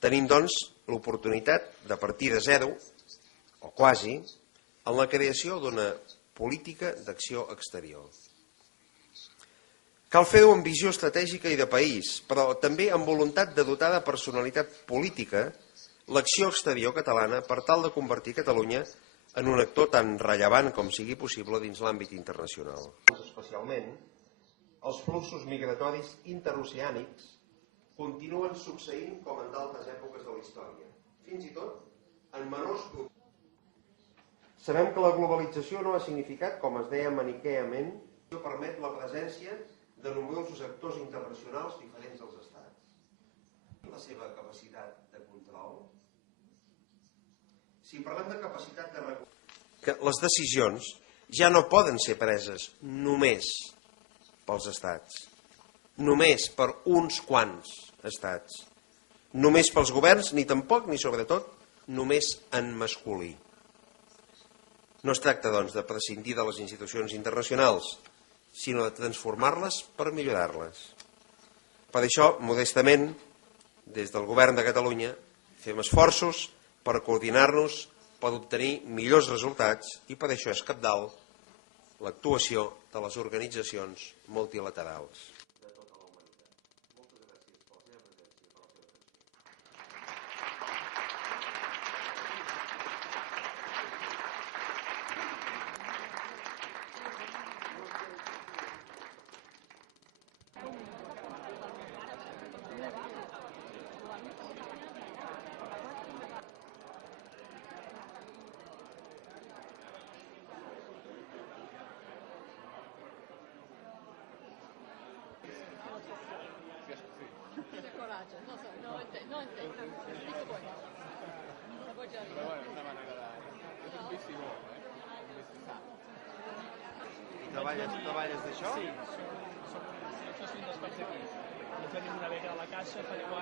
Tenim, doncs, l'oportunitat de partir de zero, o quasi, en la creació d'una política d'acció exterior. Cal fer-ho amb visió estratègica i de país, però també amb voluntat de dotar de personalitat política l'acció exterior catalana per tal de convertir Catalunya en un actor tan rellevant com sigui possible dins l'àmbit internacional. Especialment, els fluxos migratoris interoceànics continuen succeint com en d'altres èpoques de la història, fins i tot en menors grups. Sabem que la globalització no ha significat, com es deia maniqueament, que permet la presència de nombrosos actors internacionals diferents dels estats. La seva capacitat de control. Si parlem de capacitat de que les decisions ja no poden ser preses només pels estats, només per uns quants estats, només pels governs, ni tampoc, ni sobretot, només en masculí. No es tracta, doncs, de prescindir de les institucions internacionals, sinó de transformar-les per millorar-les. Per això, modestament, des del Govern de Catalunya, fem esforços per coordinar-nos, per obtenir millors resultats i per això és cabdal l'actuació de les organitzacions multilaterals. Treballes d'això? Sí, soc un dels cops d'aquí. Tenim una beca a la Caixa, fa 10 anys.